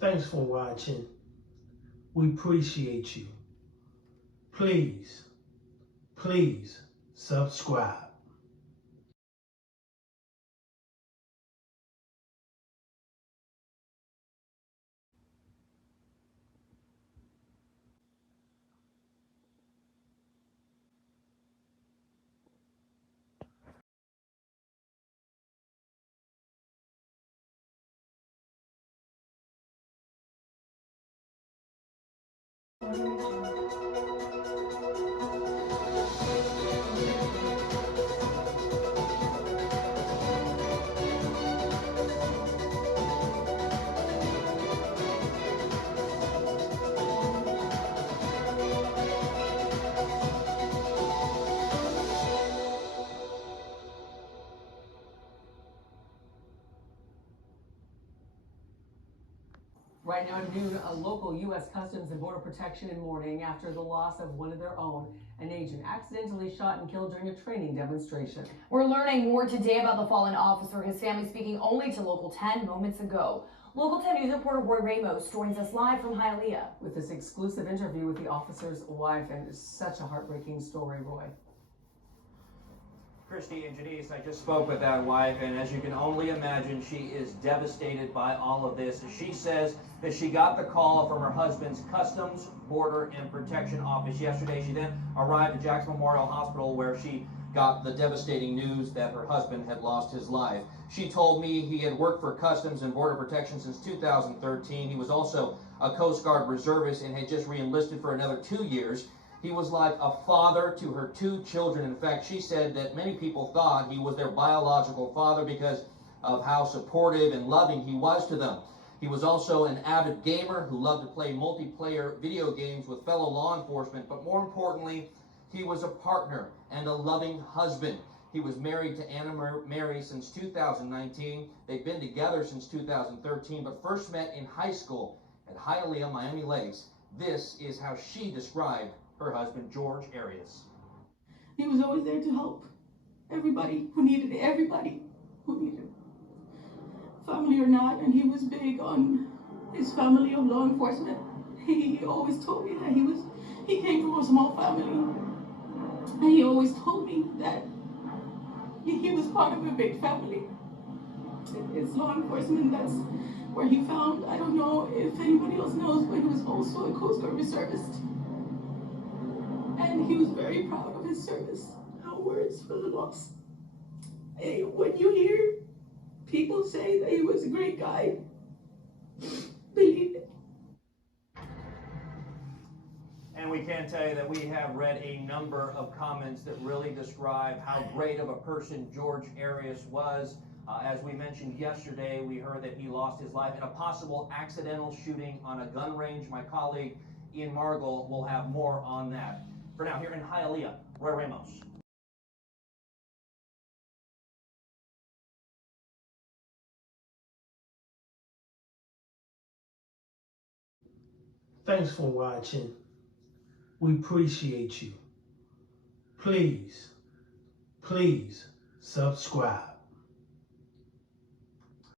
Thanks for watching. We appreciate you. Please subscribe. Right now at noon, a local U.S. Customs and Border Protection in mourning after the loss of one of their own. An agent accidentally shot and killed during a training demonstration. We're learning more today about the fallen officer, his family speaking only to Local 10 moments ago. Local 10 News reporter Roy Ramos joins us live from Hialeah with this exclusive interview with the officer's wife, and such a heartbreaking story, Roy. Christy and Janice, I just spoke with that wife, and as you can only imagine, she is devastated by all of this. She says that she got the call from her husband's Customs, Border, and Protection office yesterday. She then arrived at Jackson Memorial Hospital, where she got the devastating news that her husband had lost his life. She told me he had worked for Customs and Border Protection since 2013. He was also a Coast Guard reservist and had just re-enlisted for another 2 years. He was like a father to her 2 children. In fact, she said that many people thought he was their biological father because of how supportive and loving he was to them. He was also an avid gamer who loved to play multiplayer video games with fellow law enforcement, but more importantly, he was a partner and a loving husband. He was married to Anna Mary since 2019. They've been together since 2013, but first met in high school at Hialeah, Miami Lakes. This is how she described her husband, George Arias. He was always there to help everybody who needed it, family or not, and he was big on his family of law enforcement. He always told me that he came from a small family, and he always told me that he was part of a big family. It's law enforcement, that's where he found, I don't know if anybody else knows, but he was also a Coast Guard reservist. And he was very proud of his service. No words for the loss. When you hear people say that he was a great guy, believe it. And we can tell you that we have read a number of comments that really describe how great of a person George Arias was. As we mentioned yesterday, we heard that he lost his life in a possible accidental shooting on a gun range. My colleague Ian Margol will have more on that. For now, here in Hialeah, Roy Ramos. Thanks for watching. We appreciate you. Please subscribe.